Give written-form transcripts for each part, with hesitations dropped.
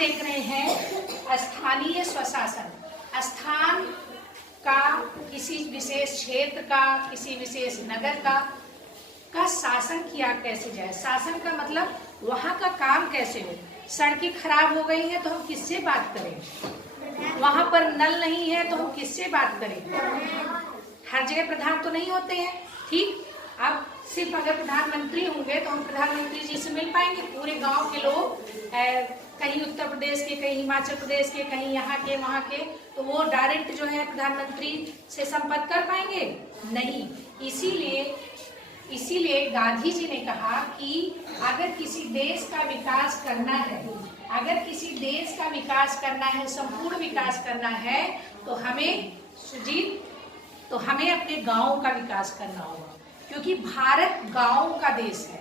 देख रहे हैं स्थानीय स्वशासन। स्थान का, किसी विशेष क्षेत्र का, किसी विशेष नगर का शासन किया कैसे जाए। शासन का मतलब वहाँ का काम कैसे हो। सड़कें खराब हो गई हैं तो हम किससे बात करें, वहाँ पर नल नहीं है तो हम किससे बात करें। हर जगह प्रधान तो नहीं होते हैं, ठीक। अब सिर्फ अगर प्रधानमंत्री होंगे तो हम प्रधानमंत्री जी से मिल पाएंगे। पूरे गांव के लोग कहीं उत्तर प्रदेश के, कहीं हिमाचल प्रदेश के, कहीं यहाँ के वहाँ के, तो वो डायरेक्ट जो है प्रधानमंत्री से संपर्क कर पाएंगे नहीं। इसीलिए गांधी जी ने कहा कि अगर किसी देश का विकास करना है, अगर किसी देश का विकास करना है, संपूर्ण विकास करना है, तो हमें अपने गांव का विकास करना होगा। क्योंकि भारत गांव का देश है।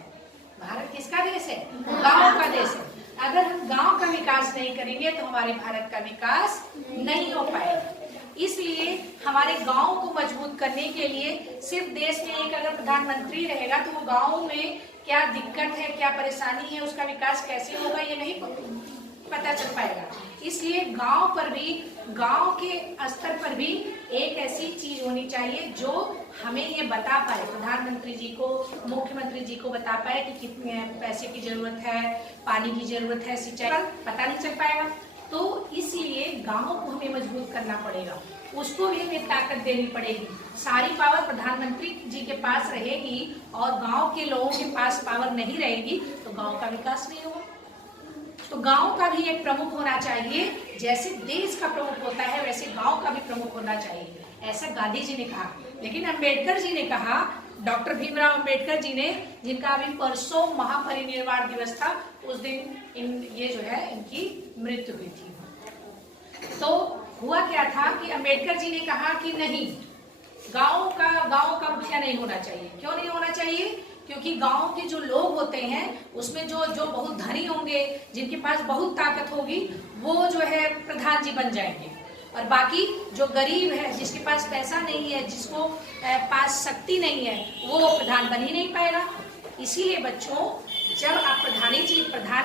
भारत किसका देश है? गांव का देश है। अगर हम गांव का विकास नहीं करेंगे तो हमारे भारत का विकास नहीं हो पाएगा। इसलिए हमारे गांव को मजबूत करने के लिए सिर्फ देश में एक अगर प्रधानमंत्री रहेगा तो वो गांव में क्या दिक्कत है, क्या परेशानी है, उसका विकास कैसे होगा, ये नहीं पता चल पाएगा। इसलिए गांव पर भी, गांव के स्तर पर भी एक ऐसी चीज होनी चाहिए जो हमें ये बता पाए, प्रधानमंत्री जी को, मुख्यमंत्री जी को बता पाए कि कितने पैसे की जरूरत है, पानी की जरूरत है, सिंचाई, पता नहीं चल पाएगा। तो इसलिए गांव को हमें मजबूत करना पड़ेगा, उसको भी हमें ताकत देनी पड़ेगी। सारी पावर प्रधानमंत्री जी के पास रहेगी और गांव के लोगों के पास पावर नहीं रहेगी तो गांव का विकास नहीं होगा। तो गांव का भी एक प्रमुख होना चाहिए, जैसे देश का प्रमुख होता है वैसे गांव का भी प्रमुख होना चाहिए, ऐसा गांधी जी ने कहा। लेकिन अम्बेडकर जी ने कहा, डॉक्टर भीमराव अम्बेडकर जी ने, जिनका अभी परसों महापरिनिर्वाण दिवस था, उस दिन ये जो है इनकी मृत्यु हुई थी। तो हुआ क्या था कि अम्बेडकर जी ने कहा कि नहीं, गांव का मुखिया नहीं होना चाहिए। क्यों नहीं होना चाहिए? क्योंकि गांव के जो लोग होते हैं उसमें जो बहुत धनी होंगे, जिनके पास बहुत ताकत होगी, वो जो है प्रधान जी बन जाएंगे, और बाकी जो गरीब है, जिसके पास पैसा नहीं है, जिसको पास शक्ति नहीं है, वो प्रधान बन ही नहीं पाएगा। इसीलिए बच्चों, जब आप प्रधान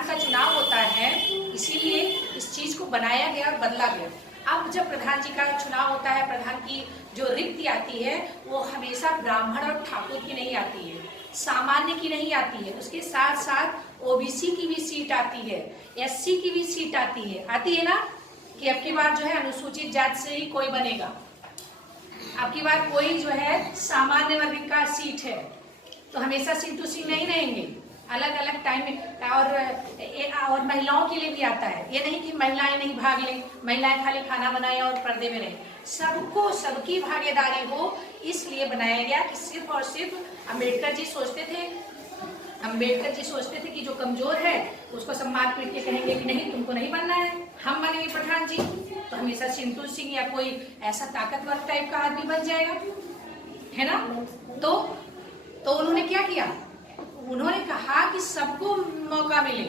का चुनाव होता है, इसीलिए इस चीज को बनाया गया और बदला गया। अब जब प्रधान जी का चुनाव होता है, प्रधान की जो रिक्ति आती है वो हमेशा ब्राह्मण और ठाकुर की नहीं आती है, सामान्य की नहीं आती है, उसके साथ साथ ओबीसी की भी सीट आती है, एससी की भी सीट आती है ना, कि अब की बार जो है अनुसूचित जाति से ही कोई बनेगा, अब की बार कोई जो है सामान्य वर्ग का सीट है, तो हमेशा सीट टू सीट नहीं रहेंगे, अलग अलग टाइम में। और महिलाओं के लिए भी आता है, ये नहीं कि महिलाएं नहीं भाग लें, महिलाएं खाली खाना बनाएं और पर्दे में रहें, सबको सबकी भागीदारी हो, इसलिए बनाया गया कि सिर्फ और सिर्फ अम्बेडकर जी सोचते थे कि जो कमजोर है उसको सब मार पीट के कहेंगे कि नहीं, तुमको नहीं बनना है, हम बनेंगे प्रधान जी, तो हमेशा सिंटू सिंह या कोई ऐसा ताकतवर टाइप का आदमी बन जाएगा, है ना। तो उन्होंने क्या किया, उन्होंने कहा कि सबको मौका मिले।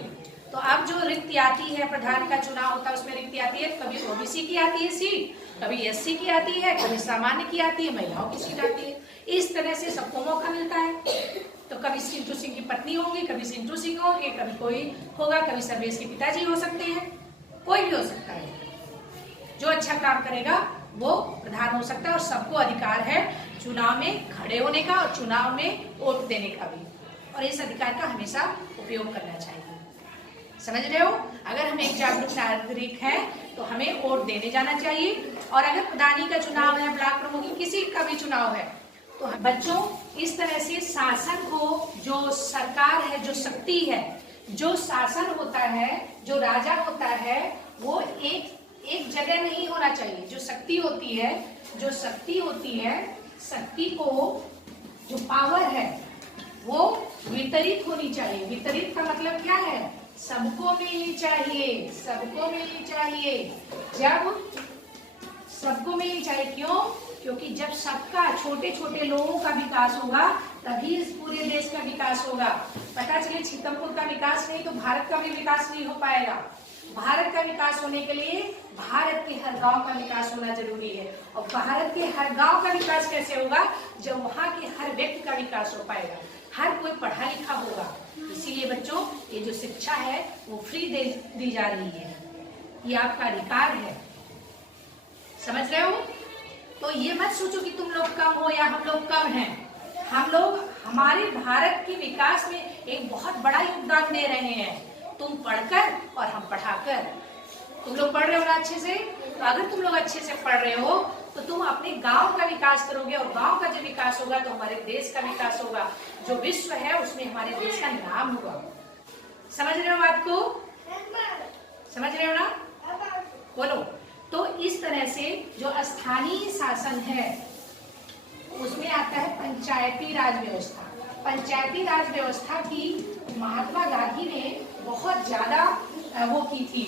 तो अब जो रिक्ति आती है, प्रधान का चुनाव होता है, उसमें रिक्ति आती है, कभी ओबीसी की आती है सीट, कभी एससी की आती है, कभी सामान्य की आती है, महिलाओं की सीट आती है, इस तरह से सबको मौका मिलता है। तो कभी सिंटू सिंह की पत्नी होगी, कभी सिंटू सिंह होंगे, कभी कोई होगा, कभी सर्वेश के पिताजी हो सकते हैं, कोई भी हो सकता है। जो अच्छा काम करेगा वो प्रधान हो सकता है, और सबको अधिकार है चुनाव में खड़े होने का और चुनाव में वोट देने का भी, और इस अधिकार का हमेशा उपयोग करना चाहिए। समझ रहे हो? अगर हम एक जागरूक नागरिक हैं तो हमें वोट देने जाना चाहिए, और अगर प्रधानी का चुनाव है, ब्लॉक प्रमुख, किसी का भी चुनाव है, तो बच्चों इस तरह से शासन को, जो सरकार है, जो शक्ति है, जो शासन होता है, जो राजा होता है, वो एक जगह नहीं होना चाहिए। जो शक्ति होती है, शक्ति को, जो पावर है, वो वितरित होनी चाहिए। वितरित का मतलब क्या है? सबको मिलनी चाहिए, सबको मिलनी चाहिए। जब सबको मिलनी चाहिए, क्यों? क्योंकि जब सबका, छोटे छोटे लोगों का विकास होगा तभी इस पूरे देश का विकास होगा। पता चले छीतमपुर का विकास नहीं तो भारत का भी विकास नहीं हो पाएगा। भारत का विकास होने के लिए भारत के हर गांव का विकास होना जरूरी है, और भारत के हर गांव का विकास कैसे होगा? जब वहाँ के हर व्यक्ति का विकास हो पाएगा, हर कोई पढ़ा लिखा होगा। इसीलिए बच्चों, ये जो शिक्षा है वो फ्री दी जा रही है। ये आपका अधिकार है। समझ रहे हो? तो ये मत सोचो कि तुम लोग कम हो या हम लोग कम हैं। हम लोग हमारे भारत के विकास में एक बहुत बड़ा योगदान दे रहे हैं, तुम पढ़कर और हम पढ़ाकर। तुम लोग पढ़ रहे हो ना अच्छे से, तो अगर तुम लोग अच्छे से पढ़ रहे हो तो तुम अपने गांव का विकास करोगे, और गांव का जब विकास होगा तो हमारे देश का विकास होगा। जो विश्व है उसमें हमारे देश का नाम होगा। समझ रहे हो बात को? समझ रहे हो ना? बोलो। तो इस तरह से जो स्थानीय शासन है उसमें आता है पंचायती राज व्यवस्था। पंचायती राज व्यवस्था की महात्मा गांधी ने बहुत ज्यादा वो की थी,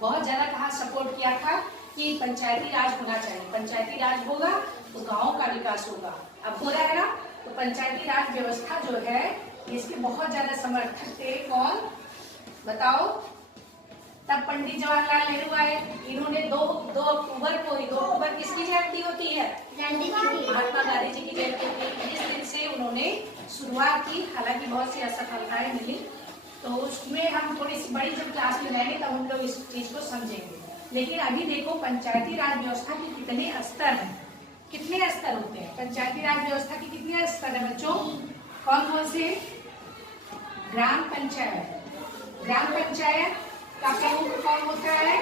बहुत ज्यादा कहा सपोर्ट किया था कि पंचायती राज होना चाहिए। पंचायती राज होगा तो गांव का विकास होगा। अब हो रहा है ना? तो पंचायती राज व्यवस्था जो है इसके बहुत ज्यादा समर्थक थे। कौन बताओ? तब पंडित जवाहरलाल नेहरू आए। इन्होंने 2 अक्टूबर को ही, 2 अक्टूबर किसकी जयंती होती है? महात्मा गांधी जी की जयंती होती है। इस दिन से उन्होंने शुरुआत की, हालांकि बहुत सी असफलताएं मिली, तो उसमें हम थोड़ी सी बड़ी जब क्लास में जाएंगे तब हम लोग इस चीज को समझेंगे। लेकिन अभी देखो पंचायती राज व्यवस्था के कितने स्तर हैं, कितने स्तर होते हैं। पंचायती राज व्यवस्था के कितने स्तर है बच्चों? कौन कौन से? ग्राम पंचायत। ग्राम पंचायत का प्रमुख कौन होता है?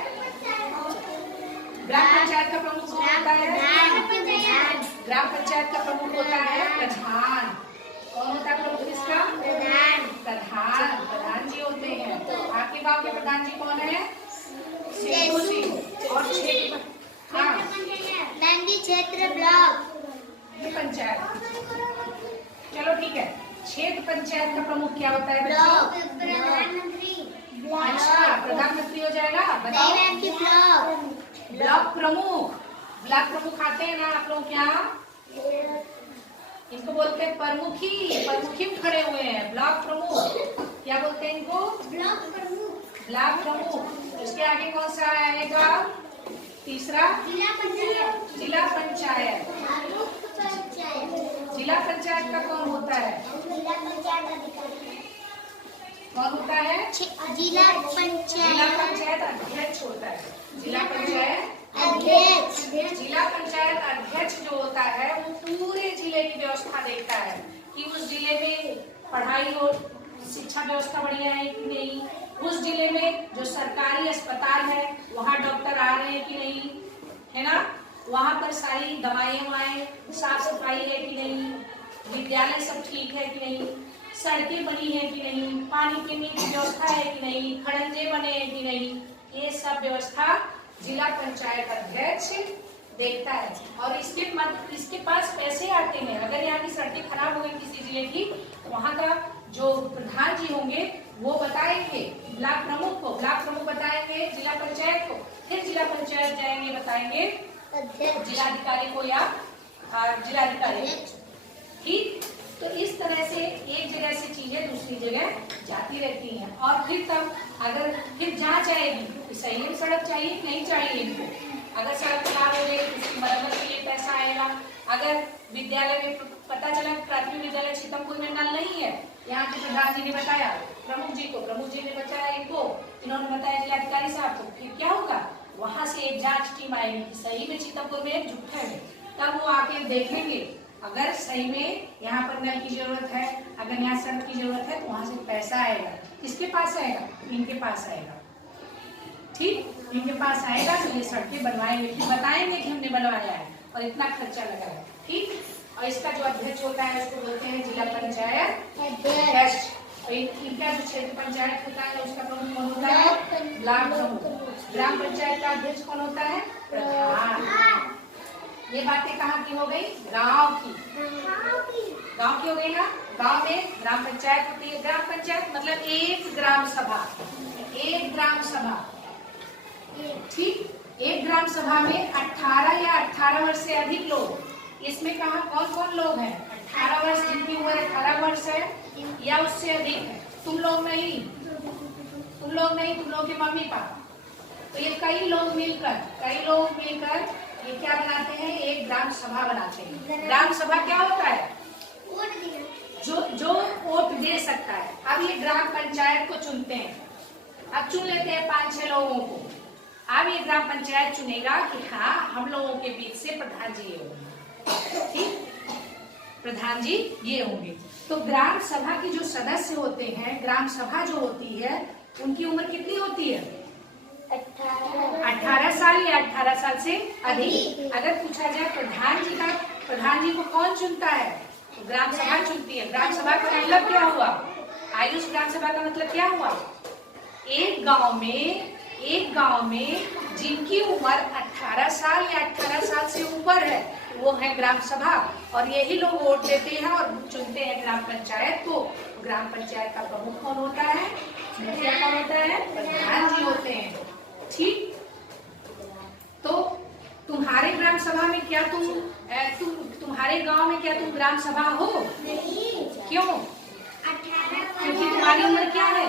ग्राम पंचायत का प्रमुख कौन होता है? ग्राम पंचायत का प्रमुख होता है प्रधान। कौन होता है प्रमुख इसका? प्रधान। प्रधान जी होते हैं। आपके गांव के प्रधान जी कौन है? सिद्धू सिंह। और क्षेत्र ब्लॉक पंचायत। चलो ठीक है। क्षेत्र पंचायत का प्रमुख क्या होता है? प्रधानमंत्री। अच्छा, प्रधानमंत्री हो जाएगा। बताओ। ब्लॉक प्रमुख। ब्लॉक प्रमुख आते हैं ना आप लोग क्या? इनको बोलते हैं प्रमुखी। प्रमुखी खड़े हुए हैं। ब्लॉक प्रमुख क्या बोलते हैं इनको? ब्लॉक प्रमुख। ब्लॉक प्रमुख। इसके आगे कौन सा आएगा? तीसरा जिला पंचायत। जिला पंचायत। जिला पंचायत का कौन होता है? जिला पंचायत अधिकारी। कौन होता है? जिला पंचायत। जिला पंचायत अध्यक्ष होता है। जिला पंचायत अध्यक्ष। जिला पंचायत अध्यक्ष जो होता है वो पूरे जिले की व्यवस्था देखता है कि उस जिले में पढ़ाई और शिक्षा व्यवस्था बढ़िया है कि नहीं, उस जिले में जो सरकारी अस्पताल है वहाँ डॉक्टर आ रहे हैं कि नहीं, है ना, वहाँ पर सारी दवाएं साफ सफाई है कि नहीं, विद्यालय सब ठीक है कि नहीं, सड़कें बनी है कि नहीं, पानी पीने की व्यवस्था है कि नहीं, खड़ंजे बने हैं कि नहीं, ये सब व्यवस्था जिला पंचायत अध्यक्ष देखता है। और इसके पास पैसे आते हैं। अगर यहाँ की सड़कें खराब हो गई किसी जिले की, वहाँ का जो प्रधान जी होंगे वो बताएंगे ब्लॉक प्रमुख को, ब्लॉक प्रमुख बताएंगे जिला पंचायत को, फिर जिला पंचायत जाएंगे बताएंगे जिलाधिकारी को या जिलाधिकारी। ठीक, तो इस तरह से एक जगह से चीजें दूसरी जगह जाती रहती हैं। और फिर तब अगर फिर जांच आएगी कि सही में सड़क चाहिए कि नहीं चाहिए इनको। अगर सड़क खराब हो गई तो उसकी मरम्मत के लिए पैसा आएगा। अगर विद्यालय में पता चला प्राथमिक विद्यालय सीतमपुर में नल नहीं है, यहाँ के प्रधान जी ने बताया प्रमुख जी को, प्रमुख जी ने बताया इनको, इन्होंने बताया जिलाधिकारी साहब को, फिर क्या होगा? वहां से एक जांच टीम आएगी कि सही में सीतमपुर में झूठा है, तब वो आके देखेंगे अगर सही में यहाँ पर नल की जरूरत है, अगर यहाँ सड़क की जरूरत है, तो वहां से पैसा आएगा। किसके पास आएगा? इनके पास आएगा। ठीक, इनके पास आएगा तो ये सड़कें बनवाएंगे, फिर बताएंगे कि हमने बनवाया है और इतना खर्चा लगा है। ठीक, और इसका जो अध्यक्ष होता है उसको बोलते हैं जिला पंचायत अध्यक्ष। और इनका जो क्षेत्र पंचायत होता है उसका प्रमुख कौन होता है? ब्लॉक प्रमुख। ग्राम पंचायत का अध्यक्ष कौन होता है? प्रधान। ये बातें कहाँ की हो गई? गांव की। गांव की हो गई ना। गांव में ग्राम पंचायत होती है। ग्राम पंचायत मतलब एक ग्राम सभा। एक ग्राम सभा, ठीक, एक ग्राम सभा में 18 या 18 वर्ष से अधिक लोग। इसमें कहा कौन कौन लोग हैं? 18 वर्ष, जिनकी उम्र 18 वर्ष है या उससे अधिक है। तुम लोग नहीं, तुम लोग के मम्मी पापा। तो ये कई लोग मिलकर ये क्या बनाते हैं? एक ग्राम सभा बनाते हैं। ग्राम सभा क्या होता है? जो वोट दे सकता है। अब ये ग्राम पंचायत को चुनते हैं। अब चुन लेते हैं 5-6 लोगों को। अब ये ग्राम पंचायत चुनेगा कि हाँ हम लोगों के बीच से प्रधान जी ये होंगे, ठीक, प्रधान जी ये होंगे। तो ग्राम सभा के जो सदस्य होते हैं, ग्राम सभा जो होती है, उनकी उम्र कितनी होती है? 18 साल या 18 साल से अधिक। अगर पूछा जाए प्रधान जी को कौन चुनता है, तो ग्राम सभा चुनती है। ग्राम सभा का मतलब क्या हुआ? आयुष ग्राम सभा का मतलब क्या हुआ? एक गांव में जिनकी उम्र 18 साल या 18 साल से ऊपर है, वो है ग्राम सभा, और यही लोग वोट देते हैं और चुनते हैं ग्राम पंचायत को। ग्राम पंचायत का प्रमुख कौन होता है? मुखिया कौन होता है? प्रधान जी होते हैं, ठीक। तो तुम्हारे ग्राम सभा में क्या तुम्हारे गांव में क्या तुम ग्राम सभा हो? नहीं। क्यों? क्योंकि तुम्हारी उम्र क्या है?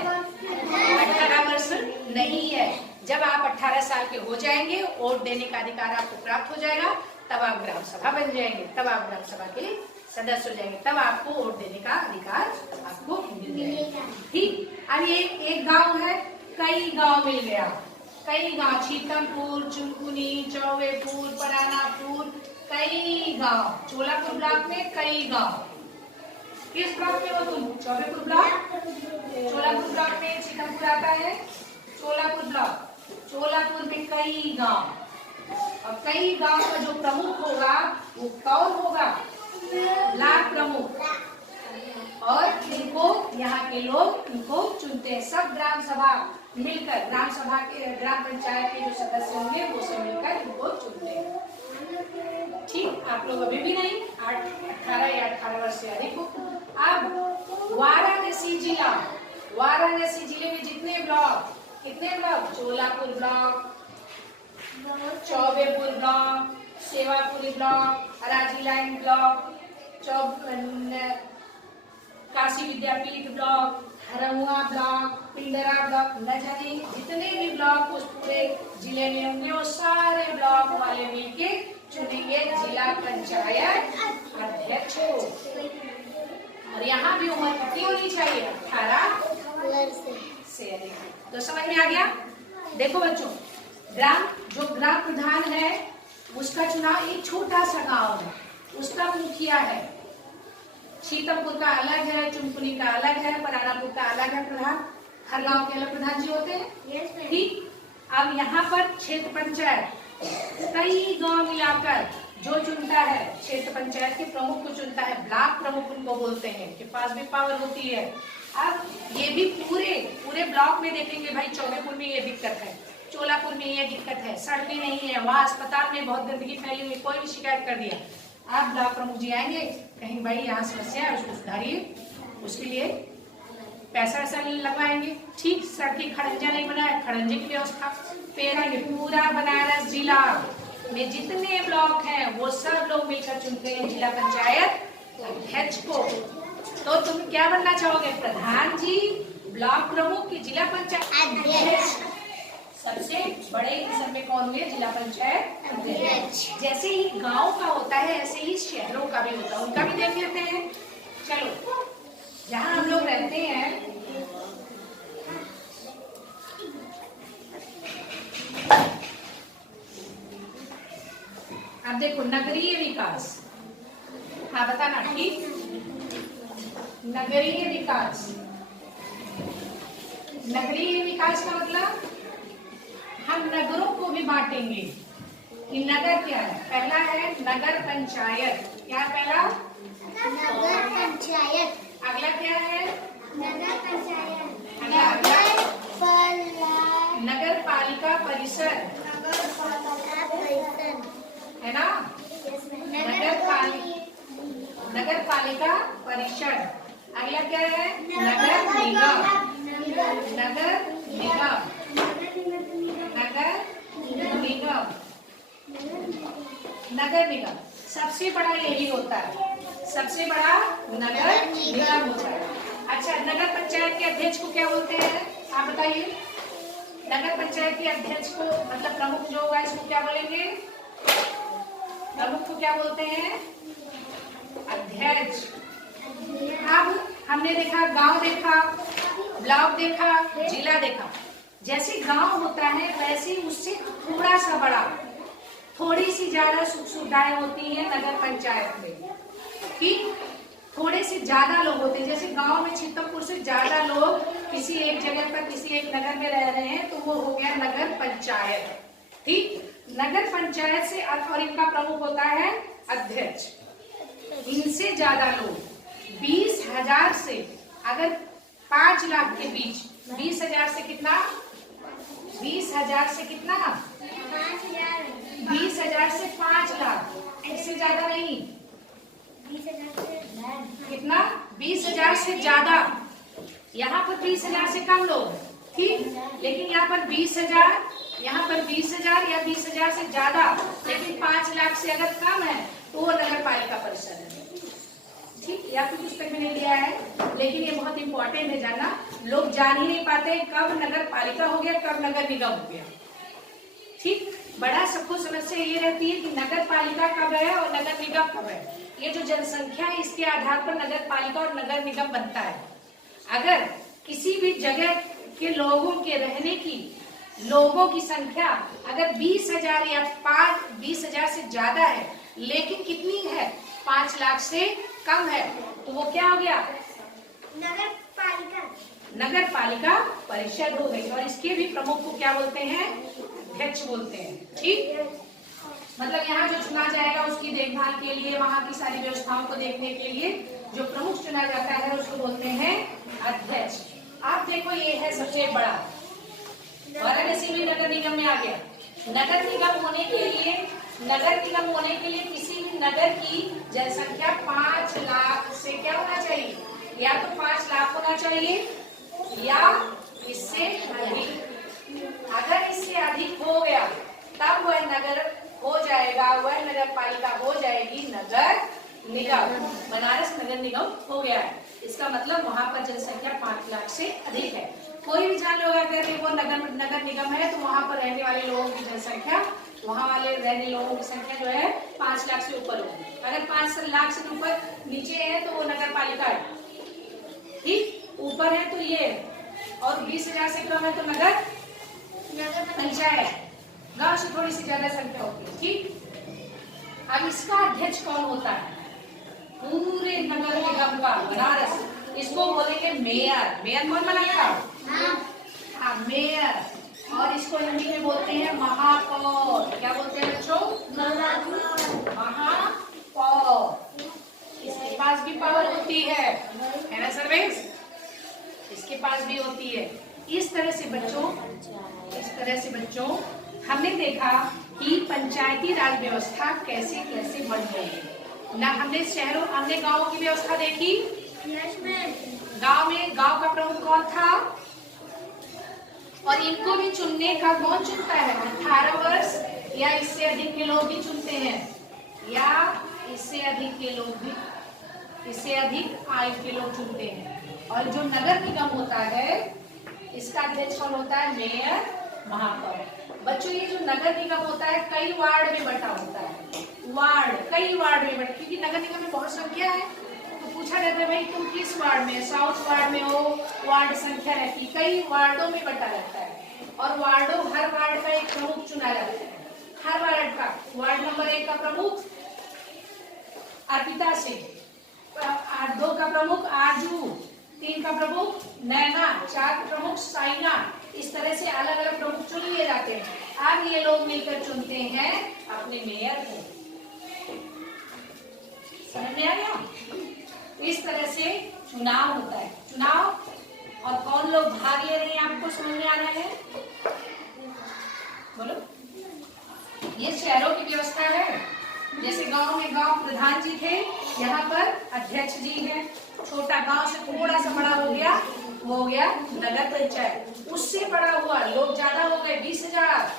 18 वर्ष नहीं है। जब आप 18 साल के हो जाएंगे, वोट देने का अधिकार आपको प्राप्त हो जाएगा, तब आप ग्राम सभा बन जाएंगे, तब आप ग्राम सभा के सदस्य हो जाएंगे, तब आपको वोट देने का अधिकार आपको मिल जाएगा, ठीक। अब ये एक गांव है, कई गांव मिल गया, कई गांव, छीतमपुर, चुनकुनी, चौबेपुर, परानापुर, कई गांव। चोलापुर ब्लॉक में कई गांव। किस ब्लॉक में हो तुम? चौबेपुर ब्लॉक। चोलापुर ब्लॉक में छीतमपुर आता है, चोलापुर ब्लॉक। चोलापुर में कई गांव, और कई गांव का जो प्रमुख होगा वो कौन होगा? ब्लॉक प्रमुख। और इनको यहाँ के लोग इनको चुनते हैं। सब ग्राम सभा मिलकर, ग्राम पंचायत के जो सदस्य होंगे वो सब मिलकर इनको चुनते हैं, ठीक। आप लोग अभी भी नहीं, 18 या 18 वर्ष से अधिक हो। अब वाराणसी जिले में जितने ब्लॉक, कितने block? Cholapur block, Chaubepur block, Sevapuri block, Arajiline block, Kashi Vidyapith block, Harhua block, Pindra block, न जाने जितने भी ब्लॉक उस पूरे जिले में होंगे, वो सारे ब्लॉक वाले मिलके चुनेंगे जिला पंचायत अध्यक्ष को। और यहाँ भी उम्र कितनी होनी चाहिए? 18 से अधिक। तो समझ में आ गया? देखो बच्चों, जो ग्राम प्रधान है उसका चुनाव एक छोटा सा गांव है, उसका मुखिया है। छीतमपुर का अलग है, चुनकुनी का अलग है, परानापुर का अलग है प्रधान। हर गांव के अलग प्रधान जी होते हैं, ठीक। अब यहाँ पर क्षेत्र पंचायत कई गांव मिलाकर जो चुनता है, क्षेत्र पंचायत के प्रमुख को चुनता है, ब्लॉक प्रमुख उनको बोलते हैं, के पास भी पावर होती है। अब ये भी पूरे ब्लॉक में देखेंगे, भाई चौबेपुर में ये दिक्कत है, चोलापुर में ये दिक्कत है, सड़कें नहीं है, वहाँ अस्पताल में बहुत गंदगी फैली हुई, कोई भी शिकायत कर दिया, आप ब्लॉक प्रमुख जी आएंगे, कहीं भाई यहाँ समस्या है उसको सुधारिए, उसके लिए पैसा ऐसा लगवाएंगे, ठीक। सड़कें खड़ंजा नहीं बना है, खड़ंजे की व्यवस्था पेरेंगे। पूरा बनारस जिला में जितने ब्लॉक हैं वो सब लोग मिलकर चुनते हैं जिला पंचायत अध्यक्ष को। तो तुम क्या बनना चाहोगे? प्रधान जी, ब्लॉक प्रमुख की जिला पंचायत अध्यक्ष। सबसे बड़े सब में कौन हुए? जिला पंचायत अध्यक्ष। जैसे ही गांव का होता है ऐसे ही शहरों का भी होता है, उनका भी देख लेते हैं। चलो, जहाँ हम लोग रहते हैं अब देखो, नगरीय विकास, हाँ बताना, ठीक। नगरीय विकास का मतलब हम नगरों को भी बांटेंगे कि नगर क्या है। पहला है नगर पंचायत। क्या पहला? नगर पंचायत। अगला क्या है? नगर पंचायत। नगर पालिका परिषद, है ना? नगर पालिका परिषद। अगला क्या है? नगर निगम। सबसे बड़ा यही होता है, सबसे बड़ा नगर निगम होता है। अच्छा, नगर पंचायत के अध्यक्ष को क्या बोलते हैं? आप बताइए। नगर पंचायत के अध्यक्ष को मतलब प्रमुख जो होगा इसको क्या बोलेंगे? प्रमुख को क्या बोलते हैं? अध्यक्ष। अब हमने देखा, गांव देखा, ब्लॉक देखा, जिला देखा। जैसे गांव होता है वैसे उससे थोड़ा सा बड़ा, थोड़ी सी ज्यादा सुख सुविधाएं होती है नगर पंचायत में। ठीक, थोड़े से ज्यादा लोग होते हैं। जैसे गांव में छितमपुर से ज्यादा लोग किसी एक जगह पर किसी एक नगर में रह रहे हैं तो वो हो गया नगर पंचायत। ठीक, नगर पंचायत से और इनका प्रमुख होता है अध्यक्ष। इनसे ज्यादा लोग 20,000 से अगर 5 लाख के बीच, 20,000 से कितना, 20,000 से कितना, 20,000 से 5 लाख, इससे ज्यादा नहीं, 20,000 से कितना, 20,000 से ज्यादा। यहाँ पर 20,000 से कम लोग, ठीक, लेकिन यहाँ पर 20,000, यहाँ पर 20,000 या 20,000 से ज्यादा, लेकिन 5 लाख से अगर कम है तो वो नगर पालिका परिषद है। ठीक, या फिर पुस्तक में नहीं दिया है, लेकिन ये बहुत इंपॉर्टेंट है जानना। लोग जान ही नहीं पाते कब नगर पालिका हो गया, कब नगर निगम हो गया। ठीक, बड़ा सबको समस्या ये रहती है कि नगर पालिका कब है और नगर निगम कब है। ये जो जनसंख्या है इसके आधार पर नगर पालिका और नगर निगम बनता है। अगर किसी भी जगह के लोगों के रहने की, लोगों की संख्या अगर 20,000 या 20,000 से ज्यादा है, लेकिन कितनी है, 5 लाख से कम है, तो वो क्या हो गया, नगर पालिका, नगर पालिका परिषद हो गई। और इसके भी प्रमुख को क्या बोलते हैं, अध्यक्ष बोलते हैं। ठीक, मतलब यहाँ जो चुना जाएगा उसकी देखभाल के लिए, वहाँ की सारी व्यवस्थाओं को देखने के लिए जो प्रमुख चुना जाता है उसको बोलते हैं अध्यक्ष। आप देखो ये है सबसे बड़ा, वाराणसी भी नगर निगम में आ गया। नगर निगम होने के लिए, नगर निगम होने के लिए किसी भी नगर की जनसंख्या 5 लाख से क्या होना चाहिए, या तो 5 लाख होना चाहिए या इससे अधिक। अगर इससे अधिक हो गया तब वह नगर हो जाएगा, वह नगर पालिका हो जाएगी नगर निगम। बनारस नगर निगम हो गया है, इसका मतलब वहां पर जनसंख्या 5 लाख से अधिक है। कोई भी जान लो अगर वो नगर निगम है तो वहां पर रहने वाले लोगों की जनसंख्या, वहां वाले रहने लोगों की संख्या जो है 5 लाख से ऊपर होगी। अगर 5 लाख से ऊपर नीचे है तो वो नगर पालिका है। ठीक, ऊपर है तो ये है, और 20,000 से कम है तो नगर पंचायत। गांव से थोड़ी सी ज्यादा संख्या होती है। ठीक, अब इसका अध्यक्ष कौन होता है, पूरे नगर निगम का, बनारस, इसको बोलेंगे मेयर। मेयर कौन बनाएगा, हाँ मेयर। और इसको हिंदी में बोलते हैं महापौर। क्या बोलते हैं बच्चों, महापौर। इसके पास भी पावर होती है ना सर्वेश, इसके पास भी होती है। इस तरह से बच्चों हमने देखा कि पंचायती राज व्यवस्था कैसे कैसे बन रही है ना। हमने शहरों, हमने गांवों की व्यवस्था देखी। गांव में गांव का प्रमुख कौन था, और इनको भी चुनने का कौन चुनता है, 18 वर्ष या इससे अधिक के लोग भी चुनते हैं, या इससे अधिक के लोग भी, इससे अधिक आयु के लोग चुनते हैं। और जो नगर निगम होता है इसका अध्यक्ष कौन होता है, मेयर, महापौर। बच्चों ये जो नगर निगम होता है कई वार्ड में बटा होता है, वार्ड, कई वार्ड में बटा, क्योंकि नगर निगम में बहुत संख्या है तो पूछा जाता है भाई तुम किस वार्ड में, साउथ वार्ड में हो, वार्ड संख्या रहती, कई वार्डों में बटा रहता है। और वार्डों, हर वार्ड का एक प्रमुख चुना जाता है। हर वार्ड का, वार्ड नंबर 1 का प्रमुख अर्पिता सिंह, 2 का प्रमुख आरजू, 3 का प्रमुख नैना, 4 का प्रमुख साइना। इस तरह से अलग अलग प्रमुख चुन लिए जाते हैं। अब ये लोग मिलकर चुनते हैं अपने मेयर को। समझ में आ गया, इस तरह से चुनाव होता है। चुनाव और कौन लोग भाग ले रहे हैं आपको समझ में आ रहा है, बोलो। ये शहरों की व्यवस्था है। जैसे गांव में गांव प्रधान जी थे, यहाँ पर अध्यक्ष जी हैं। छोटा गांव से थोड़ा सा बड़ा हो गया, वो हो गया नगर पंचायत। उससे बड़ा हुआ, लोग ज्यादा हो गए, 20,000,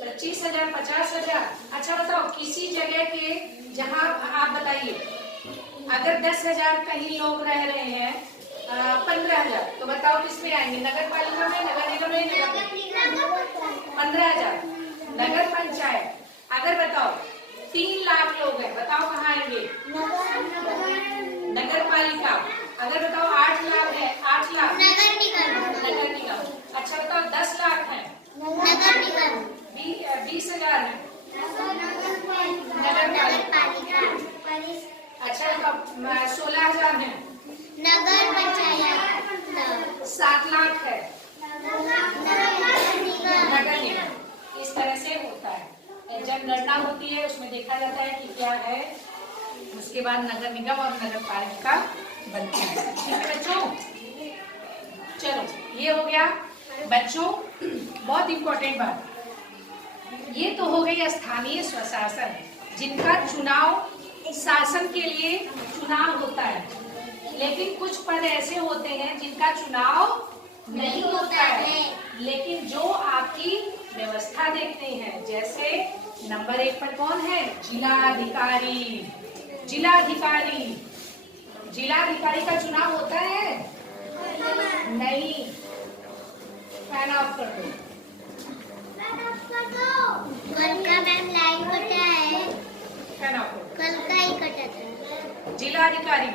25,000, 50,000। अच्छा बताओ, किसी जगह के जहाँ आप बताइए अगर 10,000 कहीं लोग रह रहे हैं, 15,000, तो बताओ किस में आएंगे, नगर पालिका में, नगर निगम में? 15,000 नगर पंचायत। अगर बताओ 3 लाख लोग हैं, बताओ कहाँ आएंगे, नगर पालिका। अगर बताओ 8 लाख है, 8 लाख नगर निगम। अच्छा बताओ 10 लाख है, नगर निगम, 20,000 है, नगर पालिका, अच्छा तो 16,000 है, नगर पंचायत, 7 लाख है, नगर निगम, नगर निगम। इस तरह से होता है। जब गणना होती है उसमें देखा जाता है कि क्या है, उसके बाद नगर निगम और नगर पालिका बनती है। ठीक है बच्चों, चलो ये हो गया बच्चों। बहुत इंपॉर्टेंट बात, ये तो हो गई स्थानीय स्वशासन, जिनका चुनाव शासन के लिए चुनाव होता है, लेकिन कुछ पद ऐसे होते हैं जिनका चुनाव नहीं होता है, लेकिन जो आपकी व्यवस्था देखते हैं। जैसे नंबर 1 पर कौन है, जिलाधिकारी। जिलाधिकारी, जिलाधिकारी का चुनाव होता है नहीं। फैन ऑफ कर दो। कल का मैम लाइन कटा है, फैन ऑफ कर कल का ही कटा था। दो। जिलाधिकारी,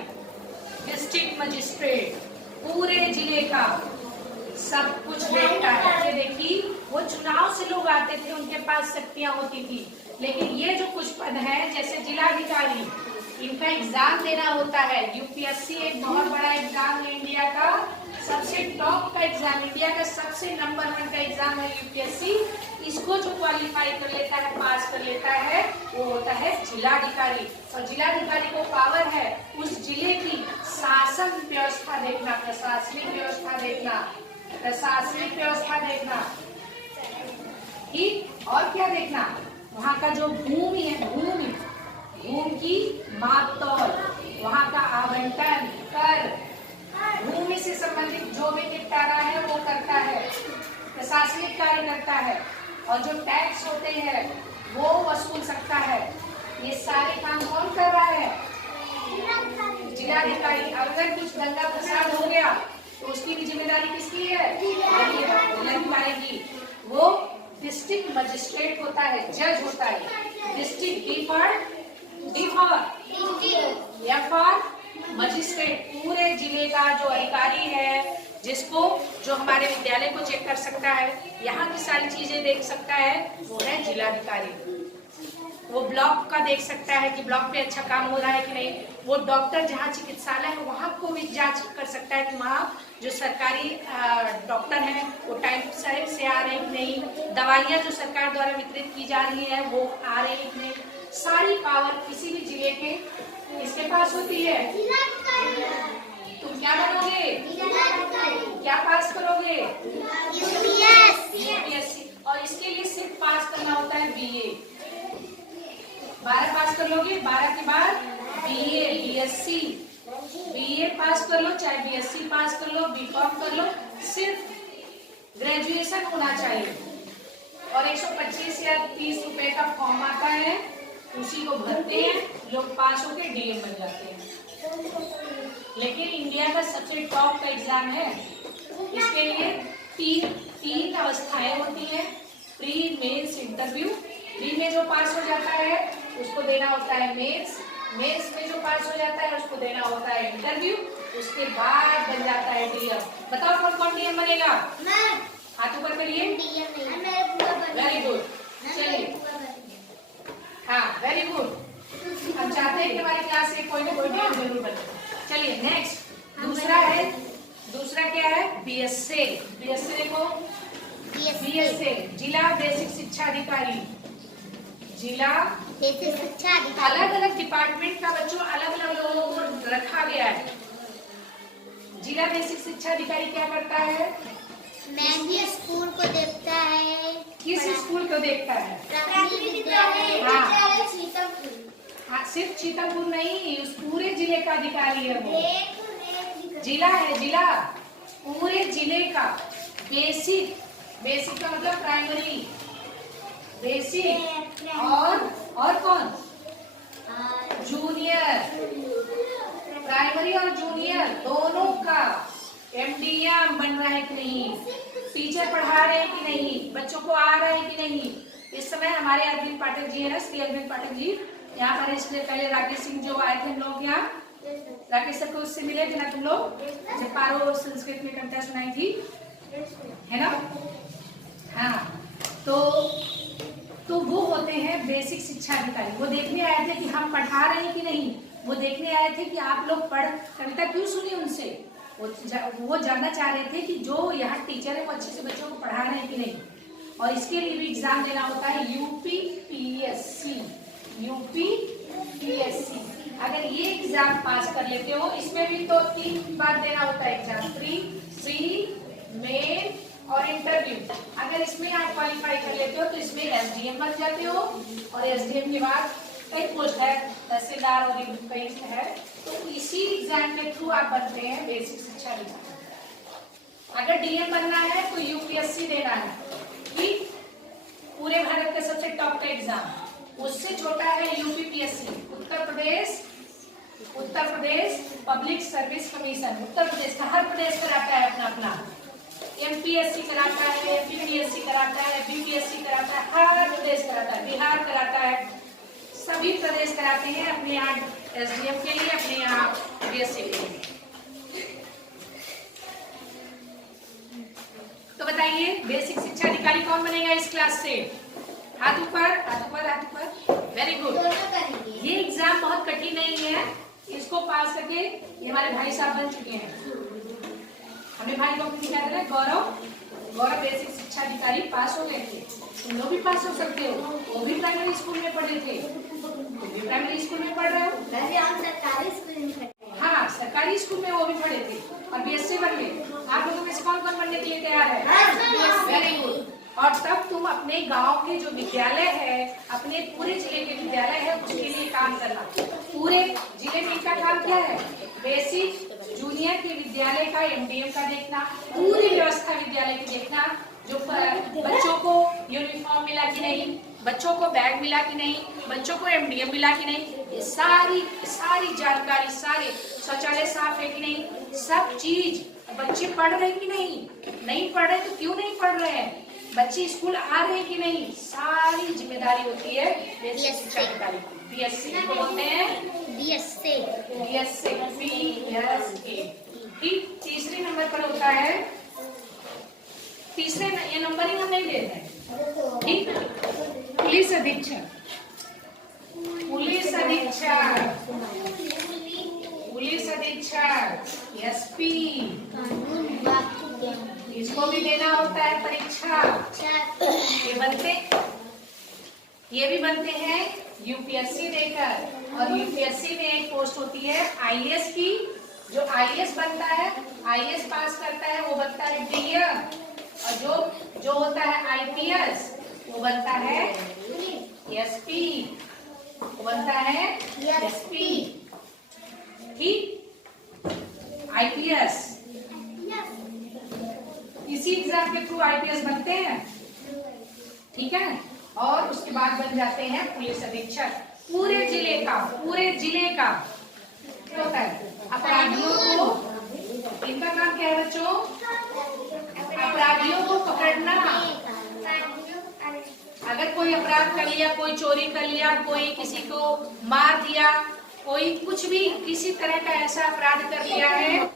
डिस्ट्रिक्ट मजिस्ट्रेट, पूरे जिले का सब कुछ देखता है। ये देखिए, वो चुनाव से लोग आते थे, उनके पास शक्तियां होती थी, लेकिन ये जो कुछ पद हैं जैसे जिलाधिकारी, इनका एग्जाम देना होता है। यूपीएससी एक बहुत बड़ा एग्जाम है, इंडिया का सबसे टॉप का एग्जाम, इंडिया का सबसे नंबर 1 का एग्जाम है यूपीएससी। इसको जो क्वालिफाई कर लेता है, पास कर लेता है, वो होता है जिलाधिकारी। और जिलाधिकारी को पावर है उस जिले की शासन व्यवस्था देखना, प्रशासनिक व्यवस्था देखना, प्रशासनिक व्यवस्था देखना, ठीक। और क्या देखना, वहाँ का जो भूमि है, भूमि की माप तौल, वहाँ का आवंटन, कर, भूमि से संबंधित जो भी निपटारा है वो करता है, प्रशासनिक कार्य करता है, और जो टैक्स होते हैं वो वसूल सकता है। ये सारे काम कौन कर रहा है, जिलाधिकारी। अगर कुछ दंगा फसाद हो गया तो उसकी भी जिम्मेदारी किसकी है, जिलाधिकारी की। वो डिस्ट्रिक्ट मजिस्ट्रेट होता है, जज होता है। डिस्ट्रिक्ट, डी फॉर मजिस्ट्रेट, पूरे जिले का जो अधिकारी है, जिसको जो हमारे विद्यालय को चेक कर सकता है, यहाँ की सारी चीजें देख सकता है, वो है जिलाधिकारी। वो ब्लॉक का देख सकता है कि ब्लॉक पे अच्छा काम हो रहा है कि नहीं। वो डॉक्टर जहाँ चिकित्सालय है वहाँ को भी जांच कर सकता है कि वहाँ जो सरकारी डॉक्टर हैं वो टाइम से आ रहे हैं कि नहीं, दवाइयाँ जो सरकार द्वारा वितरित की जा रही है वो आ रही है कि नहीं। सारी पावर किसी भी जिले के इसके पास होती है। तुम क्या बनोगे, क्या पास करोगे, यूपीएससी। और इसके लिए सिर्फ पास करना होता है बीए। 12 पास कर लोगे, 12 के बाद बीए, बीएससी, बीए पास कर लो, चाहे बीएससी पास कर लो, बीकॉम कर लो, सिर्फ ग्रेजुएशन होना चाहिए। और 125 या 30 रुपए का फॉर्म आता है, उसी को भरते हैं, लोग पास होकर डीएम बन जाते हैं। लेकिन इंडिया का सबसे टॉप का एग्जाम है, इसके लिए तीन अवस्थाएं होती हैं, प्री, मेंस, इंटरव्यू। प्री में जो पास हो जाता है उसको देना होता है मेंस, मेंस में जो पास हो जाता है उसको देना होता है इंटरव्यू, उसके बाद बन जाता है डीएम। बताओ कौन कौन डीएम बनेगा, हाथ ऊपर करिए। वेरी गुड, चलिए, हाँ वेरी गुड। हम चाहते हैं कि हमारी क्लास से कोई ना कोई डीएम जरूर बने। चलिए नेक्स्ट, दूसरा क्या है, बीएसए। बीएसए देखो, बीएसए जिला बेसिक शिक्षा अधिकारी। जिला बेसिक शिक्षा अधिकारी, अलग अलग डिपार्टमेंट का बच्चों अलग अलग लोगों को रखा गया है। जिला बेसिक शिक्षा अधिकारी क्या करता है, मैम ये स्कूल को देखता है। किस स्कूल को देखता है, प्राथमिक विद्यालय, हाँ सिर्फ सीतापुर नहीं, उस पूरे जिले का अधिकारी है वो। जिला है, जिला पूरे जिले का। बेसिक, बेसिक का मतलब प्राइमरी, बेसिक और कौन, जूनियर। प्राइमरी और जूनियर दोनों का एमडीएम बन रहा है कि नहीं, टीचर पढ़ा रहे हैं कि नहीं, बच्चों को आ रहा है कि नहीं। इस समय हमारे अरविंद पाठक जी है ना, श्री अरविंद पाठक जी यहाँ पर। इसलिए पहले राकेश सिंह जो आए थे हम लोग यहाँ, राकेश सर को उससे मिले थे ना तुम लोग, जब पारो संस्कृत में कविता सुनाई थी, है ना। हाँ, तो वो होते हैं बेसिक शिक्षा अधिकारी। वो देखने आए थे कि हम पढ़ा रहे हैं कि नहीं, वो देखने आए थे कि आप लोग कविता क्यों सुनी उनसे। वो जानना चाह रहे थे कि जो यहाँ टीचर है वो अच्छे से बच्चों को पढ़ा रहे हैं कि नहीं। और इसके लिए भी एग्जाम देना होता है यूपीपीएससी। अगर ये एग्जाम पास कर लेते हो, इसमें भी तो 3 बार देना होता है एग्जाम, प्री मेन और इंटरव्यू। अगर इसमें आप क्वालिफाई कर लेते हो तो इसमें एसडीएम बन जाते हो, और एसडीएम के बाद कई पोस्ट है, तहसीलदार और कई है। तो इसी एग्जाम के थ्रू आप बनते हैं बेसिक शिक्षा अधिकारी। अगर डीएम बनना है तो यूपीएससी देना है, ठीक। पूरे भारत का सबसे टॉप का एग्जाम। उससे छोटा है UPPSC, Uttar Pradesh public service commission. Uttar Pradesh का, हर प्रदेश कराता है अपना अपना। एमपीएससी कराता है, एमपीपीएससी कराता है, बीपीएससी कराता है, हर प्रदेश कराता है। बिहार कराता है, सभी प्रदेश कराते हैं अपने यहाँ एसडीएम के लिए, अपने यहाँ बीएससी के लिए। तो बताइए बेसिक शिक्षा अधिकारी कौन बनेगा इस क्लास से? हाथ ऊपर, हाथ ऊपर, हाथ ऊपर। Very good. ये एग्जाम बहुत कठिन नहीं है, इसको पास करके ये हमारे भाई साहब बन चुके हैं। हमें भाई लोग क्या करें, गौरव बेसिक शिक्षा अधिकारी पास हो गए थे। तुम लोग भी पास हो सकते हो, वो भी प्राइमरी स्कूल में पढ़े थे, तुम भी प्राइमरी स्कूल में पढ़ रहे हो। सरकारी स्कूल में, हाँ, सरकारी स्कूल में वो भी पढ़े थे और बीएससी बन गए। आप लोगों में से कौन कौन बनने के लिए तैयार है? Very good. और तब तुम अपने गांव के जो विद्यालय है, अपने पूरे जिले के विद्यालय है, उसके लिए काम करना। पूरे जिले में इनका काम क्या है? बेसिक जूनियर के विद्यालय का, एमडीएम का देखना, पूरी व्यवस्था विद्यालय की देखना, जो बच्चों को यूनिफॉर्म मिला कि नहीं, बच्चों को बैग मिला कि नहीं, बच्चों को एमडीएम मिला कि नहीं, ये सारी जानकारी, सारे शौचालय साफ है कि नहीं, सब चीज। बच्चे पढ़ रहे कि नहीं पढ़ रहे तो क्यों नहीं पढ़ रहे हैं, बच्चे स्कूल आ रहे हैं कि नहीं, सारी जिम्मेदारी होती है बेसिक शिक्षा अधिकारी की। बीएससी को बोलते हैं बीएससी। ठीक। तीसरे नंबर पर होता है, तीसरे ये नंबर ही हम नहीं देते हैं, ठीक। पुलिस अधीक्षक, एसपी, इसको भी देना होता है परीक्षा। ये भी बनते हैं यूपीएससी देकर। और यूपीएससी में एक पोस्ट होती है आईएएस की। जो आईएएस बनता है, आईएएस पास करता है, वो बनता है डीएम। और जो होता है आईपीएस, वो बनता है एसपी, वो बनता है एसपी, ठीक। आईपीएस, इसी एग्जाम के थ्रू आईपीएस बनते हैं, ठीक है। और उसके बाद बन जाते हैं पुलिस अधीक्षक। पूरे जिले का क्या होता है? अपराधियों को, इनका काम क्या है बच्चों? अपराधियों को पकड़ना। अगर कोई अपराध कर लिया, कोई चोरी कर लिया, कोई किसी को मार दिया, कोई कुछ भी किसी तरह का ऐसा अपराध कर लिया है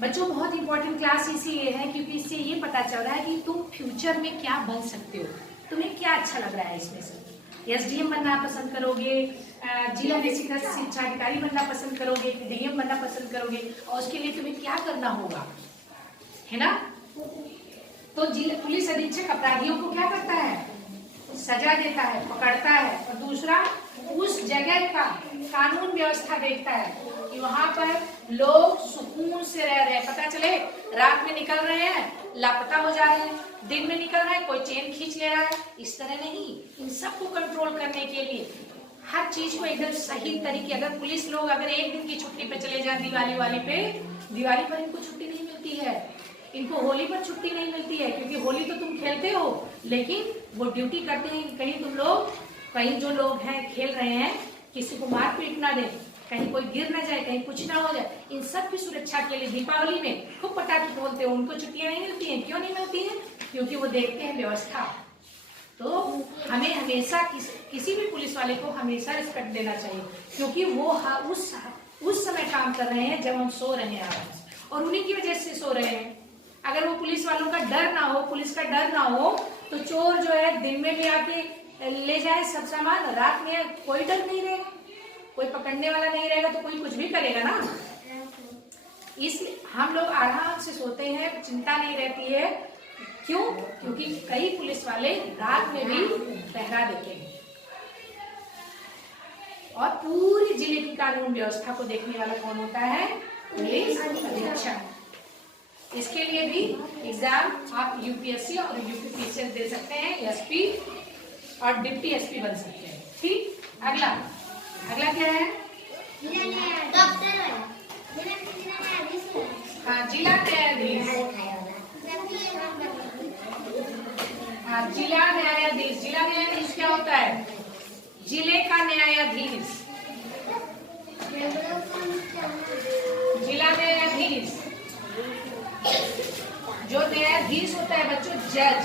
बच्चों, बहुत इंपॉर्टेंट क्लास इसीलिए है क्योंकि इससे ये पता चल रहा है कि तुम फ्यूचर में क्या बन सकते हो, तुम्हें क्या अच्छा लग रहा है इसमें से। एसडीएम बनना पसंद करोगे, जिला बेसिक शिक्षा अधिकारी बनना पसंद करोगे, डीएम बनना पसंद करोगे, और उसके लिए तुम्हें क्या करना होगा, है ना। तो पुलिस अधीक्षक अपराधियों को क्या करता है? सजा देता है, पकड़ता है। और दूसरा, उस जगह का कानून व्यवस्था देखता है कि वहां पर लोग सुकून से रह रहे हैं। पता चले रात में निकल रहे हैं, लापता हो जा रहे हैं, दिन में निकल रहे हैं, कोई चेन खींच ले रहा है, इस तरह नहीं। इन सबको कंट्रोल करने के लिए हर चीज को एकदम सही तरीके, अगर पुलिस लोग अगर एक दिन की छुट्टी पे चले जाए, दिवाली पर इनको छुट्टी नहीं मिलती है, इनको होली पर छुट्टी नहीं मिलती है, क्योंकि होली तो तुम खेलते हो, लेकिन वो ड्यूटी करते हैं कहीं तुम लोग, कहीं जो लोग हैं खेल रहे हैं, किसी को मार पीट ना दे, कहीं कोई गिर ना जाए, कहीं कुछ ना हो जाए, इन सब की सुरक्षा के लिए दीपावली में खूब पटाखे फोड़ते हो, उनको छुट्टियां नहीं मिलती हैं। क्यों नहीं मिलती हैं? क्योंकि वो देखते हैं व्यवस्था। तो हमें हमेशा किसी भी पुलिस वाले को हमेशा रिस्पेक्ट देना चाहिए, क्योंकि वो उस समय काम कर रहे हैं जब हम सो रहे हैं आराम से, और उन्हीं की वजह से सो रहे हैं। अगर वो पुलिस वालों का डर ना हो, पुलिस का डर ना हो, तो चोर जो है दिन में भी आके ले जाए सब सामान, रात में कोई डर नहीं रहेगा, कोई पकड़ने वाला नहीं रहेगा, तो कोई कुछ भी करेगा ना। इसलिए हम लोग आराम से सोते हैं, चिंता नहीं रहती है। क्यों? क्योंकि कई पुलिस वाले रात में भी पहरा देते हैं और पूरी जिले की कानून व्यवस्था को देखने वाला कौन होता है? पुलिस अधीक्षक। इसके लिए भी एग्जाम आप यूपीएससी और यूपीपीसीएस दे सकते हैं, एसपी और डिप्टी एसपी बन सकते हैं। ठीक, अगला क्या है? डॉक्टर। हाँ, जिला न्यायाधीश। हाँ, जिला न्यायाधीश। जिला न्यायाधीश क्या होता है? जिले का न्यायाधीश। जिला न्यायाधीश जो न्यायाधीश होता है बच्चों, जज।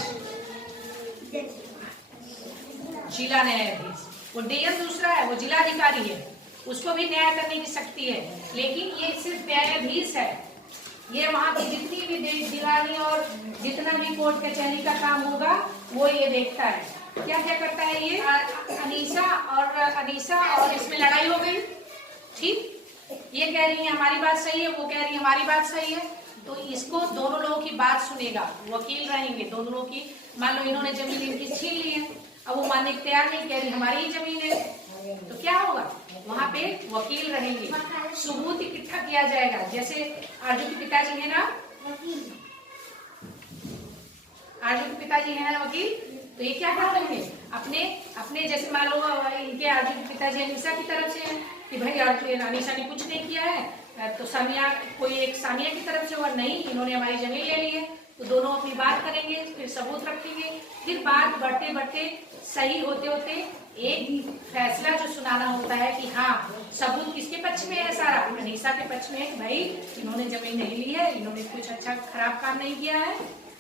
जिला न्यायाधीश, वो डीएम दूसरा है, वो जिलाधिकारी है, उसको भी न्याय करने की शक्ति है, लेकिन ये सिर्फ न्यायाधीश है। ये वहाँ की जितनी भी दीवानी और जितना भी कोर्ट कचहरी का काम होगा वो ये देखता है। क्या क्या करता है ये? अनीसा और इसमें लड़ाई हो गई, ठीक, ये कह रही है हमारी बात सही है, वो कह रही है हमारी बात सही है, तो इसको दोनों लोगों की बात सुनेगा, वकील रहेंगे दोनों लोगों की। मान लो इन्होंने जमीन इनकी छीन ली है, अब वो मानने को तैयार नहीं, कह रही हमारी ही जमीन है, तो क्या होगा? वहाँ पे वकील रहेंगे, सबूत इकट्ठा किया जाएगा। जैसे आरजू के पिताजी है ना, आरजू के पिताजी है ना वकील, तो ये क्या कर रहे हैं? अपने जैसे मान लो इनके आरजू के पिताजी अनीसा की तरफ से है कि भाई अनीसा ने कुछ नहीं किया है, तो कोई एक सानिया की तरफ से हुआ, नहीं इन्होंने हमारी जमीन ले ली है, तो दोनों अपनी बात करेंगे, फिर सबूत रखेंगे, फिर बात बढ़ते बढ़ते सही होते होते एक फैसला जो सुनाना होता है कि हाँ सबूत किसके पक्ष में है? सारा अनीसा के पक्ष में है कि भाई इन्होंने जमीन नहीं ली है, इन्होंने कुछ अच्छा खराब काम नहीं किया है।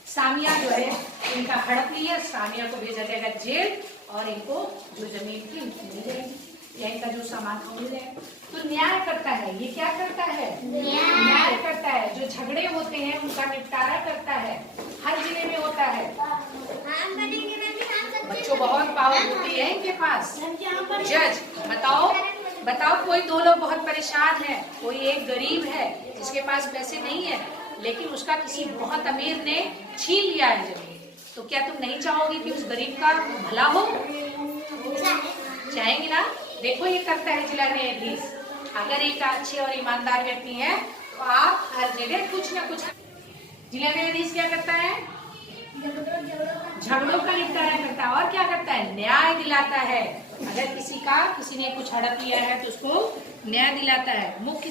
सामिया जो है इनका हड़प ली है, सामिया को भेजा जाएगा जेल और इनको जो जमीन थी उनको मिल जाएगी, या इनका जो सामान था मिल जाएगा। तो न्याय करता है, ये क्या करता है? न्याय करता है। जो झगड़े होते हैं उनका निपटारा करता है, हर जिले में होता है। बच्चों बहुत पावर होती है इनके पास। जज, बताओ कोई दो लोग बहुत परेशान हैं, कोई एक गरीब है जिसके पास पैसे नहीं है, लेकिन उसका किसी बहुत अमीर ने छीन लिया है जमीन, तो क्या तुम नहीं चाहोगी कि उस गरीब का भला हो? चाहेंगे ना? देखो ये करता है जिला न्यायाधीश। अगर एक अच्छे और ईमानदार व्यक्ति है तो आप हर जगह कुछ न कुछ। जिला न्यायाधीश क्या करता है? झगड़ों का निपटारा करता है। और क्या करता है? न्याय दिलाता है। अगर किसी ने कुछ हड़प लिया है तो उसको न्याय दिलाता है। मुख्य